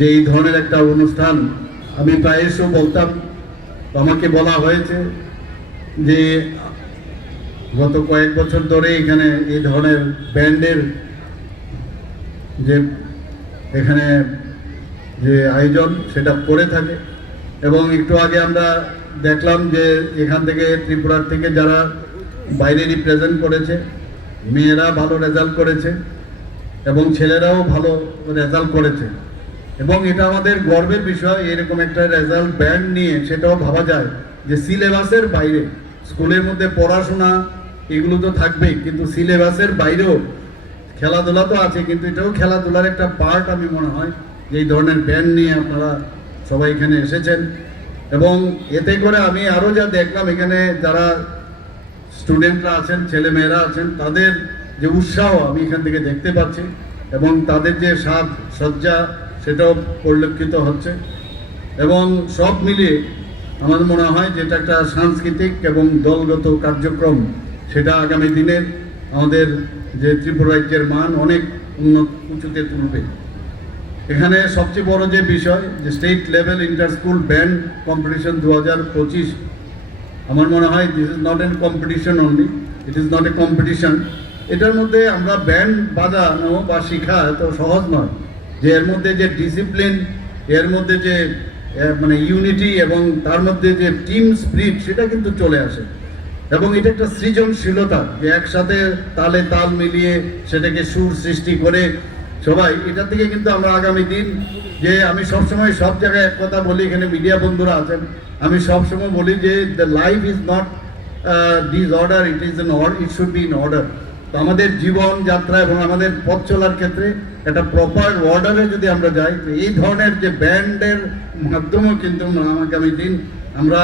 যে এই ধরনের একটা অনুষ্ঠান আমি প্রায়শই বলতাম। আমাকে বলা হয়েছে যে গত কয়েক বছর ধরে এখানে এই ধরনের ব্যান্ডের যে এখানে যে আয়োজন সেটা করে থাকে। এবং একটু আগে আমরা দেখলাম যে এখান থেকে ত্রিপুরার থেকে যারা বাইরে রিপ্রেজেন্ট করেছে, মেয়েরা ভালো রেজাল্ট করেছে এবং ছেলেরাও ভালো রেজাল্ট করেছে। এবং এটা আমাদের গর্বের বিষয়, এরকম একটা রেজাল্ট ব্যান্ড নিয়ে সেটাও ভাবা যায় যে সিলেবাসের বাইরে, স্কুলের মধ্যে পড়াশোনা এগুলো তো থাকবেই, কিন্তু সিলেবাসের বাইরেও খেলাধুলা তো আছে, কিন্তু এটাও খেলাধুলার একটা পার্ট। আমি মনে হয় যে এই ধরনের ব্যান্ড নিয়ে আপনারা সবাই এখানে এসেছেন। এবং এতে করে আমি আরও যা দেখলাম, এখানে যারা স্টুডেন্টরা আছেন, ছেলেমেয়েরা আছেন, তাদের যে উৎসাহ আমি এখান থেকে দেখতে পাচ্ছি এবং তাদের যে সাজ সজ্জা সেটাও পরিলক্ষিত হচ্ছে। এবং সব মিলিয়ে আমার মনে হয় যেটা একটা সাংস্কৃতিক এবং দলগত কার্যক্রম, সেটা আগামী দিনের আমাদের যে ত্রিপুরা রাজ্যের মান অনেক উঁচুতে তুলবে। এখানে সবচেয়ে বড় যে বিষয়, যে state level inter school band competition 2025, আমার মনে হয় this is not an competition only, it is not a competition. এটার মধ্যে আমরা ব্যান্ড বাজানো বা শেখা এত সহজ নয়, যে এর মধ্যে যে ডিসিপ্লিন, এর মধ্যে যে মানে ইউনিটি এবং তার মধ্যে যে টিম স্পিরিট, সেটা কিন্তু চলে আসে। এবং এটা একটা সৃজনশীলতা, যে একসাথে তালে তাল মিলিয়ে সেটাকে সুর সৃষ্টি করে সবাই, এটা থেকে কিন্তু আমরা আগামী দিন, যে আমি সবসময় সব জায়গায় এক কথা বলি, এখানে মিডিয়া বন্ধুরা আছেন, আমি সবসময় বলি যে the life is not disorder, it is an order, it should be in order. তো আমাদের জীবন যাত্রা এবং আমাদের পথ চলার ক্ষেত্রে একটা প্রপার অর্ডারে যদি আমরা যাই, তো এই ধরনের যে ব্যান্ডের মাধ্যমেও কিন্তু আগামী দিন আমরা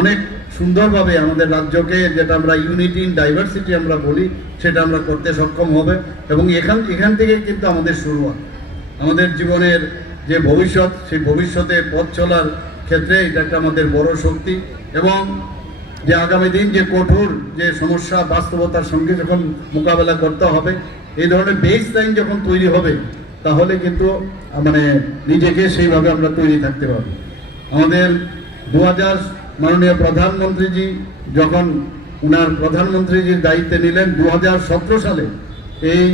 অনেক সুন্দরভাবে আমাদের রাজ্যকে, যেটা আমরা ইউনিটি ইন ডাইভার্সিটি আমরা বলি, সেটা আমরা করতে সক্ষম হবে। এবং এখান থেকে কিন্তু আমাদের শুরুয়াত, আমাদের জীবনের যে ভবিষ্যৎ, সেই ভবিষ্যতে পথ চলার ক্ষেত্রে এটা একটা আমাদের বড় শক্তি। এবং যে আগামী দিন যে কঠোর যে সমস্যা বাস্তবতার সঙ্গে যখন মোকাবেলা করতে হবে, এই ধরনের বেস লাইন যখন তৈরি হবে, তাহলে কিন্তু মানে নিজেকে সেইভাবে আমরা তৈরি থাকতে পারবো। আমাদের 2000 মাননীয় প্রধানমন্ত্রীজি যখন উনার প্রধানমন্ত্রীজির দায়িত্বে নিলেন 2017 সালে, এই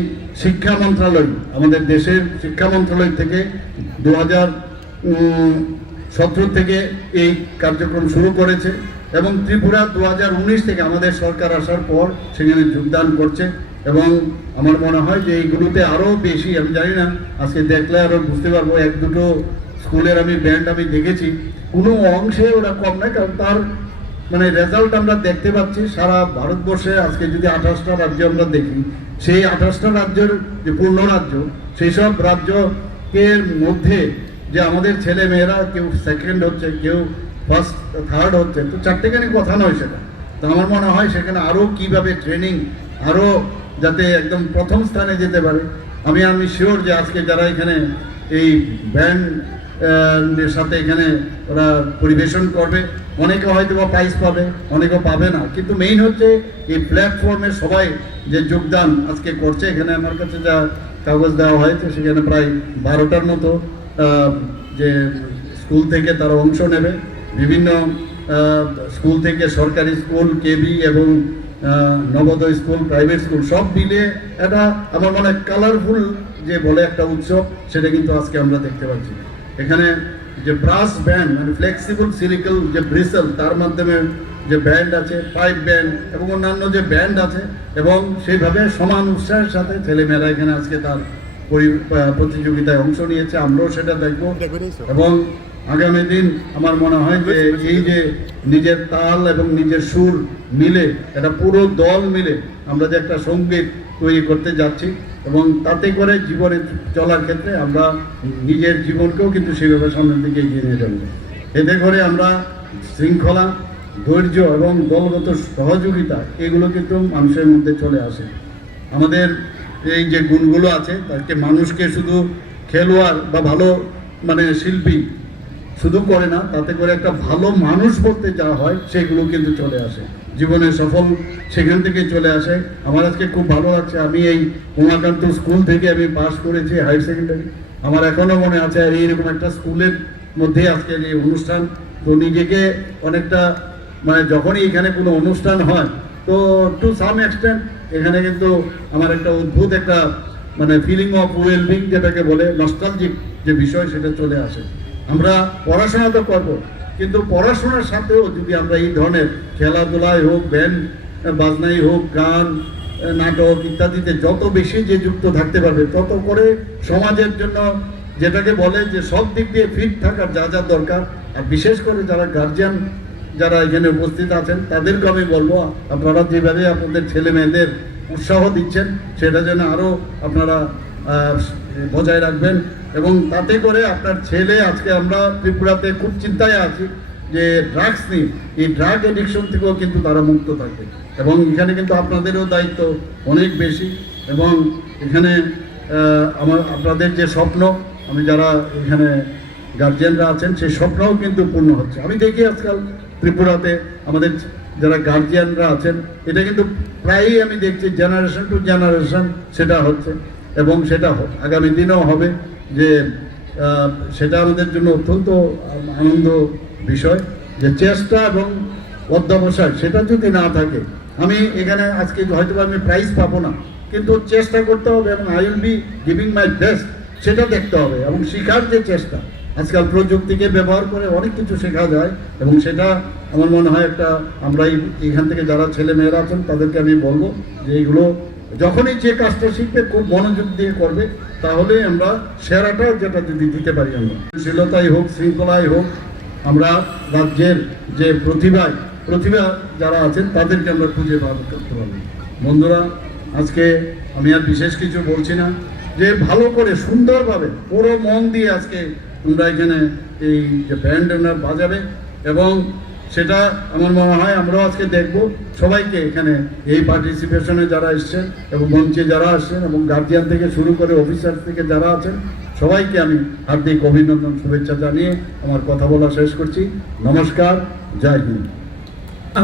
শিক্ষা মন্ত্রণালয়, আমাদের দেশের শিক্ষা মন্ত্রণালয় থেকে 2017 থেকে এই কার্যক্রম শুরু করেছে। এবং ত্রিপুরা 2019 থেকে আমাদের সরকার আসার পর সেখানে যোগদান করছে। এবং আমার মনে হয় যে এইগুলোতে আরও বেশি, আমি জানি না, আজকে দেখলে আরও বুঝতে পারবো, এক দুটো স্কুলের আমি ব্যান্ড আমি দেখেছি, কোনো অংশে ওরা কম নয়, কারণ তার মানে রেজাল্ট আমরা দেখতে পাচ্ছি সারা ভারতবর্ষে। আজকে যদি 28টা রাজ্য আমরা দেখি, সেই 28টা রাজ্যের যে পূর্ণ রাজ্য, সেই সব রাজ্যের মধ্যে যে আমাদের ছেলে মেয়েরা কেউ সেকেন্ড হচ্ছে, কেউ ফার্স্ট থার্ড হচ্ছে, তো চারটেখানি কথা নয় সেটা। তো আমার মনে হয় সেখানে আরও কীভাবে ট্রেনিং, আরও যাতে একদম প্রথম স্থানে যেতে পারে। আমি শিওর যে আজকে যারা এখানে এই ব্যান্ড সাথে এখানে ওরা পরিবেশন করবে, অনেকে হয়তো বা প্রাইজ পাবে, অনেকে পাবে না, কিন্তু মেইন হচ্ছে এই প্ল্যাটফর্মে সবাই যে যোগদান আজকে করছে। এখানে আমার কাছে যা কাগজ দেওয়া হয়েছে, সেখানে প্রায় 12টার মতো যে স্কুল থেকে তারা অংশ নেবে। বিভিন্ন স্কুল থেকে, সরকারি স্কুল, কেবি এবং নবোদয় স্কুল, প্রাইভেট স্কুল, সব মিলে এটা আমার মনে হয় কালারফুল যে বলে একটা উৎসব, সেটা কিন্তু আজকে আমরা দেখতে পাচ্ছি। এখানে যে ব্রাস ব্যান্ড, মানে ফ্লেক্সিবল সিলিকল যে ব্রিসেল, তার মাধ্যমে যে ব্যান্ড আছে, পাইপ ব্যান্ড এবং অন্যান্য যে ব্যান্ড আছে, এবং সেইভাবে সমান উৎসাহের সাথে ছেলেমেয়েরা এখানে আজকে তার প্রতিযোগিতায় অংশ নিয়েছে। আমরাও সেটা দেখব। এবং আগামী দিন আমার মনে হয় যে এই যে নিজের তাল এবং নিজের সুর মিলে, এটা পুরো দল মিলে আমরা যে একটা সঙ্গীত তৈরি করতে যাচ্ছি, এবং তাতে করে জীবনে চলার ক্ষেত্রে আমরা নিজের জীবনকেও কিন্তু সেভাবে সামনের দিকে এগিয়ে নিয়ে যাব। এতে করে আমরা শৃঙ্খলা, ধৈর্য এবং দলগত সহযোগিতা, এগুলো কিন্তু মানুষের মধ্যে চলে আসে। আমাদের এই যে গুণগুলো আছে, তাকে মানুষকে শুধু খেলোয়াড় বা ভালো মানে শিল্পী শুধু করে না, তাতে করে একটা ভালো মানুষ বলতে যা হয়, সেগুলো কিন্তু চলে আসে, জীবনে সফল সেখান থেকে চলে আসে। আমার আজকে খুব ভালো লাগছে, আমি এই উমাকান্ত স্কুল থেকে আমি পাস করেছি হায়ার সেকেন্ডারি। আমার এখনো মনে আছে, আর এইরকম একটা স্কুলের মধ্যে আজকের এই অনুষ্ঠান। তো নিজেকে অনেকটা মানে যখনই এখানে কোনো অনুষ্ঠান হয় তো টু সাম এক্সটেন্ট এখানে কিন্তু আমার একটা অদ্ভুত একটা মানে ফিলিং অফ ওয়েলবিং যেটাকে বলে নস্টালজিক যে বিষয় সেটা চলে আসে। আমরা পড়াশোনা তো করবো, কিন্তু পড়াশোনার সাথেও যদি আমরা এই ধরনের খেলাধুলায় হোক, ব্যান্ড বাজনাই হোক, গান নাটক ইত্যাদিতে যত বেশি যে যুক্ত থাকতে পারবে তত করে সমাজের জন্য যেটাকে বলে যে সব দিক দিয়ে ফিট থাকার যা যা দরকার। আর বিশেষ করে যারা গার্জিয়ান যারা এখানে উপস্থিত আছেন তাদেরকে আমি বলবো, আপনারা যেভাবে আপনাদের ছেলে মেয়েদের উৎসাহ দিচ্ছেন সেটা যেন আরও আপনারা বজায় রাখবেন। এবং তাতে করে আপনার ছেলে, আজকে আমরা ত্রিপুরাতে খুব চিন্তায় আছি যে ড্রাগস নিয়ে, এই ড্রাগ এডিকশন থেকেও কিন্তু তারা মুক্ত থাকবে। এবং এখানে কিন্তু আপনাদেরও দায়িত্ব অনেক বেশি। এবং এখানে আপনাদের যে স্বপ্ন, আমি যারা এখানে গার্জিয়ানরা আছেন সেই স্বপ্নও কিন্তু পূর্ণ হচ্ছে। আমি দেখি আজকাল ত্রিপুরাতে আমাদের যারা গার্জিয়ানরা আছেন এটা কিন্তু প্রায়ই আমি দেখছি জেনারেশন টু জেনারেশন সেটা হচ্ছে, এবং সেটা আগামী দিনেও হবে। যে সেটা আমাদের জন্য অত্যন্ত আনন্দ বিষয় যে চেষ্টা এবং অধ্যবসায় সেটা যদি না থাকে, আমি এখানে আজকে হয়তো আমি প্রাইজ পাবো না, কিন্তু চেষ্টা করতে হবে এবং I will be giving my best সেটা দেখতে হবে। এবং শেখার যে চেষ্টা, আজকাল প্রযুক্তিকে ব্যবহার করে অনেক কিছু শেখা যায়, এবং সেটা আমার মনে হয় একটা আমরা এখান থেকে যারা ছেলে মেয়েরা আছেন তাদেরকে আমি বলবো যে এইগুলো যখনই যে কাজটা শিখবে খুব মনোযোগ দিয়ে করবে, তাহলে আমরা সেরাটা যেটা যদি দিতে পারি, আমরা শীলতাই হোক, শৃঙ্খলাই হোক, আমরা রাজ্যের যে প্রতিভা যারা আছেন তাদেরকে আমরা খুঁজে বার করতে পারবো। বন্ধুরা, আজকে আমি আর বিশেষ কিছু বলছি না, যে ভালো করে সুন্দরভাবে পুরো মন দিয়ে আজকে তোমরা এখানে এই যে ব্যান্ড বাজাবে, এবং সেটা আমার মনে হয় আমরাও আজকে দেখব। সবাইকে এখানে এই পার্টিসিপেশনে যারা এসছেন এবং মঞ্চে যারা আসছেন এবং গার্জিয়ান থেকে শুরু করে অফিসার থেকে যারা আছেন সবাইকে আমি হার্দিক অভিনন্দন শুভেচ্ছা জানিয়ে আমার কথা বলা শেষ করছি। নমস্কার, জয় হিন্দ।